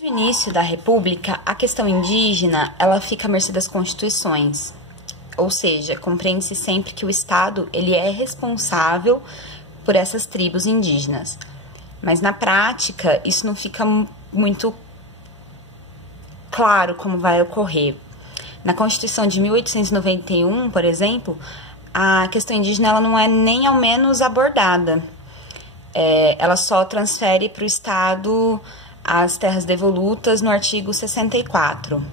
No início da República, a questão indígena, ela fica à mercê das constituições. Ou seja, compreende-se sempre que o Estado ele é responsável por essas tribos indígenas. Mas na prática, isso não fica muito claro como vai ocorrer. Na Constituição de 1891, por exemplo, a questão indígena ela não é nem ao menos abordada. Ela só transfere para o Estado as terras devolutas no artigo 64.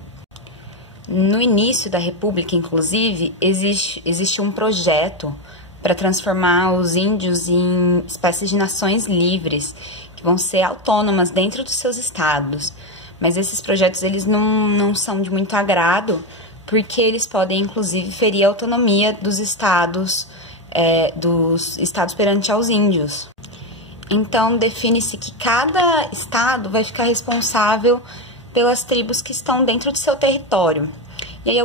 No início da República, inclusive, existe um projeto para transformar os índios em espécies de nações livres, que vão ser autônomas dentro dos seus estados. Mas esses projetos eles não são de muito agrado, porque eles podem, inclusive, ferir a autonomia dos estados perante aos índios. Então, define-se que cada estado vai ficar responsável pelas tribos que estão dentro do seu território. E aí,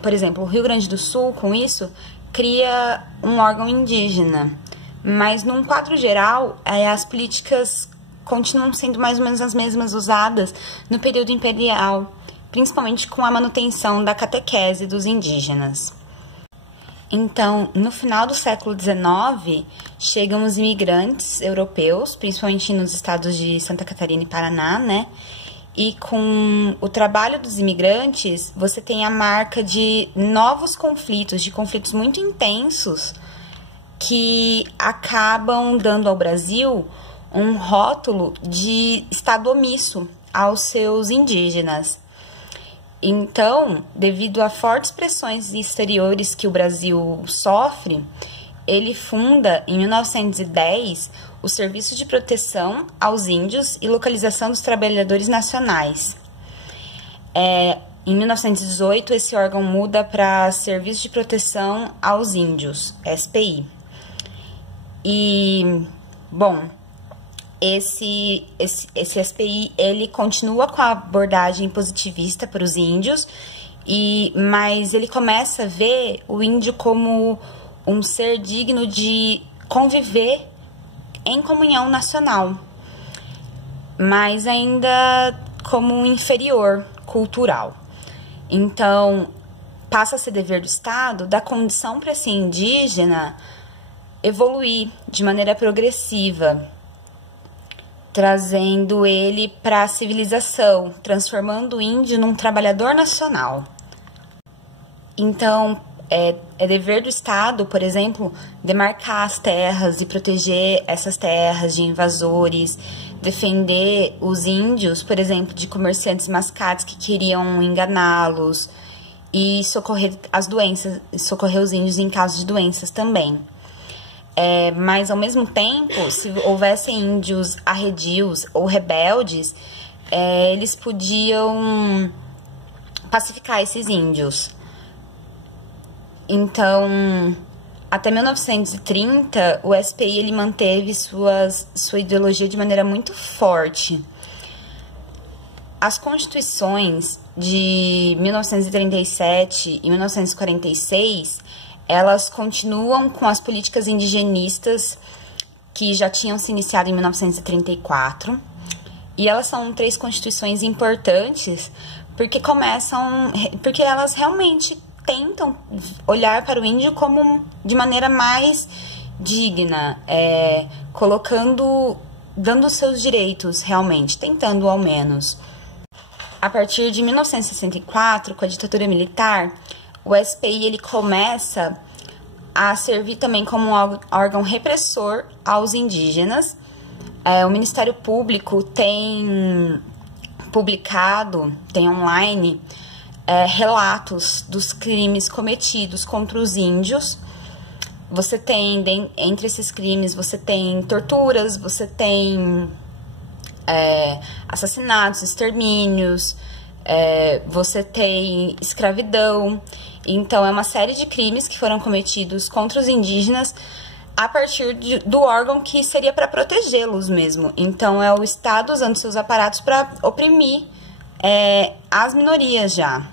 por exemplo, o Rio Grande do Sul, com isso, cria um órgão indígena. Mas, num quadro geral, as políticas continuam sendo mais ou menos as mesmas usadas no período imperial, principalmente com a manutenção da catequese dos indígenas. Então, no final do século XIX, chegam os imigrantes europeus, principalmente nos estados de Santa Catarina e Paraná, né? E com o trabalho dos imigrantes, você tem a marca de novos conflitos, de conflitos muito intensos, que acabam dando ao Brasil um rótulo de estado omisso aos seus indígenas. Então, devido a fortes pressões exteriores que o Brasil sofre, ele funda, em 1910, o Serviço de Proteção aos Índios e Localização dos Trabalhadores Nacionais. Em 1918, esse órgão muda para Serviço de Proteção aos Índios, SPI. E, bom, esse SPI ele continua com a abordagem positivista para os índios, mas ele começa a ver o índio como um ser digno de conviver em comunhão nacional, mas ainda como um inferior cultural. Então, passa a ser dever do Estado dar condição para esse indígena evoluir de maneira progressiva, trazendo ele para a civilização, transformando o índio num trabalhador nacional. Então, é dever do Estado, por exemplo, demarcar as terras e proteger essas terras de invasores, defender os índios, por exemplo, de comerciantes mascates que queriam enganá-los e socorrer as doenças, socorrer os índios em caso de doenças também. Mas, ao mesmo tempo, se houvessem índios arredios ou rebeldes, eles podiam pacificar esses índios. Então, até 1930, o SPI ele manteve sua ideologia de maneira muito forte. As constituições de 1937 e 1946, elas continuam com as políticas indigenistas que já tinham se iniciado em 1934. E elas são 3 constituições importantes porque elas realmente tentam olhar para o índio como de maneira mais digna, dando os seus direitos realmente, tentando ao menos. A partir de 1964, com a ditadura militar, o SPI ele começa a servir também como um órgão repressor aos indígenas. O Ministério Público tem publicado, tem online, relatos dos crimes cometidos contra os índios. Você tem, entre esses crimes, você tem torturas, você tem assassinatos, extermínios, você tem escravidão. Então, é uma série de crimes que foram cometidos contra os indígenas a partir do órgão que seria para protegê-los mesmo. Então, é o Estado usando seus aparatos para oprimir as minorias já.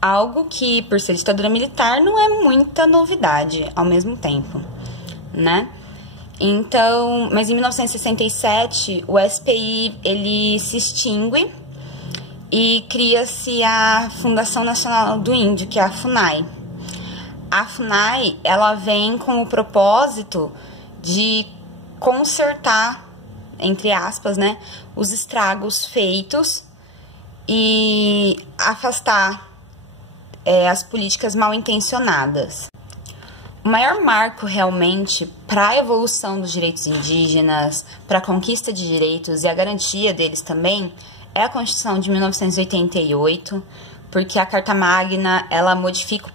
Algo que, por ser ditadura militar, não é muita novidade ao mesmo tempo, né? Então, mas em 1967, o SPI ele se extingue e cria-se a Fundação Nacional do Índio, que é a FUNAI. A FUNAI, ela vem com o propósito de consertar, entre aspas, né, os estragos feitos e afastar as políticas mal intencionadas. O maior marco realmente para a evolução dos direitos indígenas, para a conquista de direitos e a garantia deles também, é a Constituição de 1988, porque a Carta Magna, ela modifica um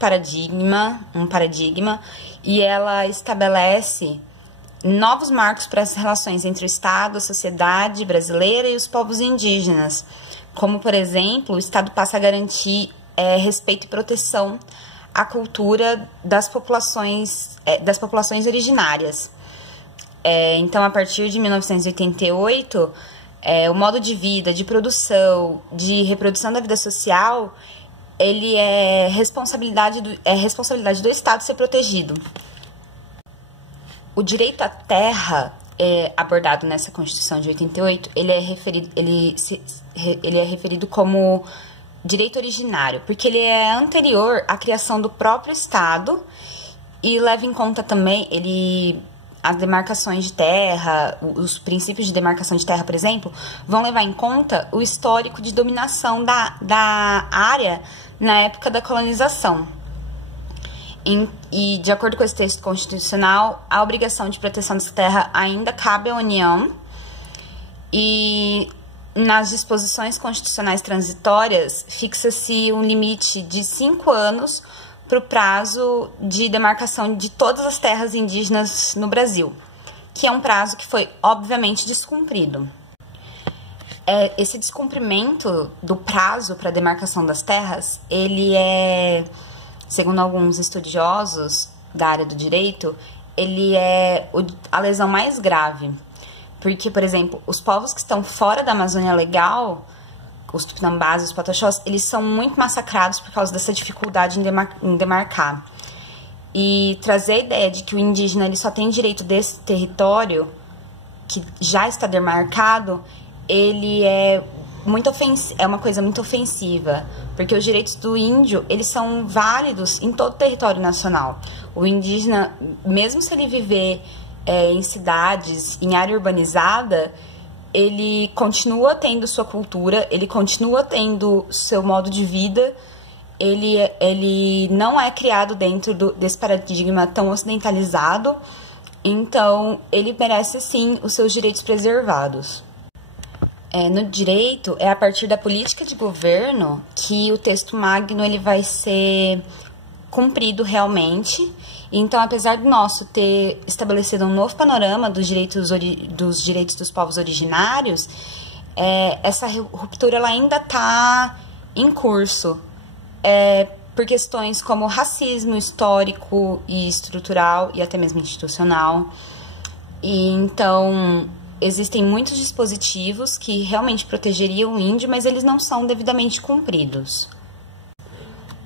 paradigma, e ela estabelece novos marcos para as relações entre o Estado, a sociedade brasileira e os povos indígenas, como, por exemplo, o Estado passa a garantir respeito e proteção à cultura das populações originárias. Então, a partir de 1988, o modo de vida, de produção, de reprodução da vida social, ele é responsabilidade do Estado ser protegido. O direito à terra, abordado nessa Constituição de 88, ele é referido como direito originário, porque ele é anterior à criação do próprio Estado e leva em conta também as demarcações de terra, os princípios de demarcação de terra, por exemplo, vão levar em conta o histórico de dominação da área na época da colonização. E, de acordo com esse texto constitucional, a obrigação de proteção dessa terra ainda cabe à União, e nas disposições constitucionais transitórias fixa-se um limite de 5 anos para o prazo de demarcação de todas as terras indígenas no Brasil, que é um prazo que foi, obviamente, descumprido. Esse descumprimento do prazo para a demarcação das terras, ele é, segundo alguns estudiosos da área do direito, ele é a lesão mais grave. Porque, por exemplo, os povos que estão fora da Amazônia Legal, os Tupinambás e os Pataxós, eles são muito massacrados por causa dessa dificuldade em demarcar. E trazer a ideia de que o indígena ele só tem direito desse território, que já está demarcado, ele é uma coisa muito ofensiva, porque os direitos do índio, eles são válidos em todo o território nacional. O indígena, mesmo se ele viver em cidades, em área urbanizada, ele continua tendo sua cultura, ele continua tendo seu modo de vida, ele não é criado dentro desse paradigma tão ocidentalizado, então ele merece sim os seus direitos preservados. No direito, é a partir da política de governo que o texto magno ele vai ser cumprido realmente. Então, apesar do nosso ter estabelecido um novo panorama dos direitos dos povos originários, essa ruptura ela ainda está em curso, por questões como racismo histórico e estrutural e até mesmo institucional. E então, existem muitos dispositivos que realmente protegeriam o índio, mas eles não são devidamente cumpridos.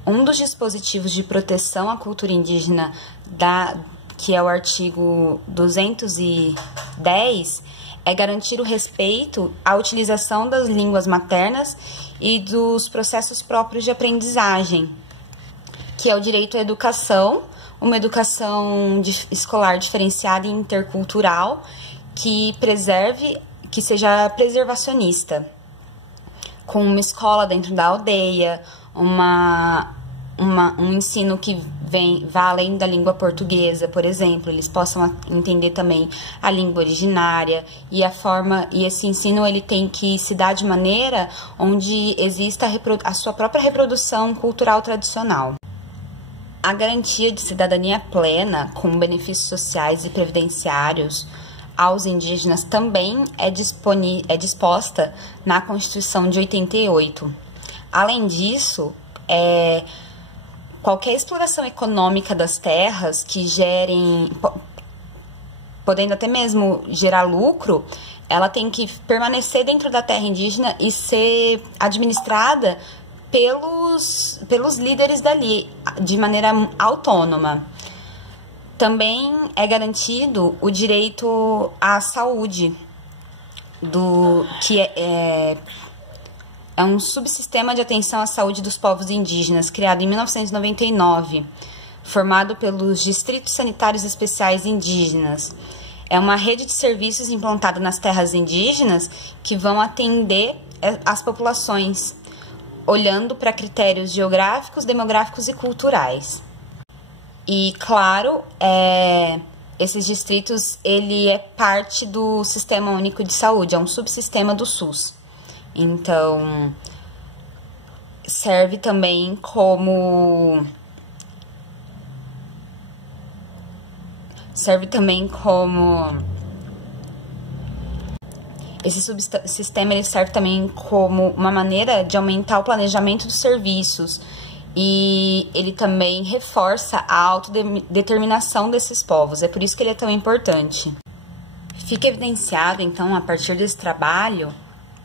Um dos dispositivos de proteção à cultura indígena, que é o artigo 210, é garantir o respeito à utilização das línguas maternas e dos processos próprios de aprendizagem, que é o direito à educação, uma educação escolar diferenciada e intercultural, que seja preservacionista, com uma escola dentro da aldeia, um ensino que vá além da língua portuguesa, por exemplo, eles possam entender também a língua originária, e esse ensino ele tem que se dar de maneira onde exista a sua própria reprodução cultural tradicional. A garantia de cidadania plena, com benefícios sociais e previdenciários aos indígenas, também é disposta na Constituição de 88. Além disso, qualquer exploração econômica das terras que podendo até mesmo gerar lucro, ela tem que permanecer dentro da terra indígena e ser administrada pelos líderes dali, de maneira autônoma. Também é garantido o direito à saúde, que é um subsistema de atenção à saúde dos povos indígenas, criado em 1999, formado pelos Distritos Sanitários Especiais Indígenas. É uma rede de serviços implantada nas terras indígenas que vão atender as populações, olhando para critérios geográficos, demográficos e culturais. E, claro, esses distritos, ele é parte do Sistema Único de Saúde, é um subsistema do SUS. Então, serve também como esse subsistema ele serve também como uma maneira de aumentar o planejamento dos serviços, e ele também reforça a autodeterminação desses povos. É por isso que ele é tão importante. Fica evidenciado, então, a partir desse trabalho,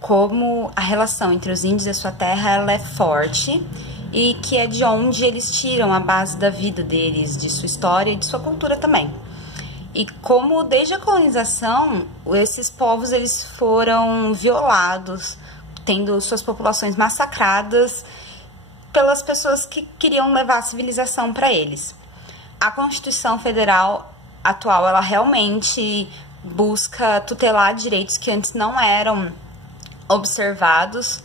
como a relação entre os índios e a sua terra ela é forte, e que é de onde eles tiram a base da vida deles, de sua história e de sua cultura também. E como desde a colonização, esses povos eles foram violados, tendo suas populações massacradas pelas pessoas que queriam levar a civilização para eles. A Constituição Federal atual, ela realmente busca tutelar direitos que antes não eram observados,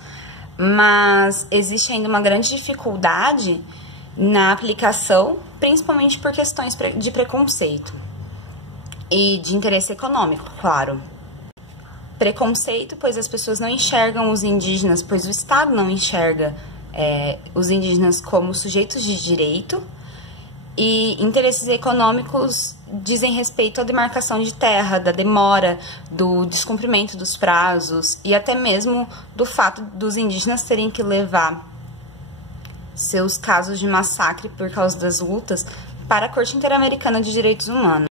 mas existe ainda uma grande dificuldade na aplicação, principalmente por questões de preconceito e de interesse econômico, claro. Preconceito, pois as pessoas não enxergam os indígenas, pois o Estado não enxerga os indígenas como sujeitos de direito, e interesses econômicos dizem respeito à demarcação de terra, da demora, do descumprimento dos prazos e até mesmo do fato dos indígenas terem que levar seus casos de massacre por causa das lutas para a Corte Interamericana de Direitos Humanos.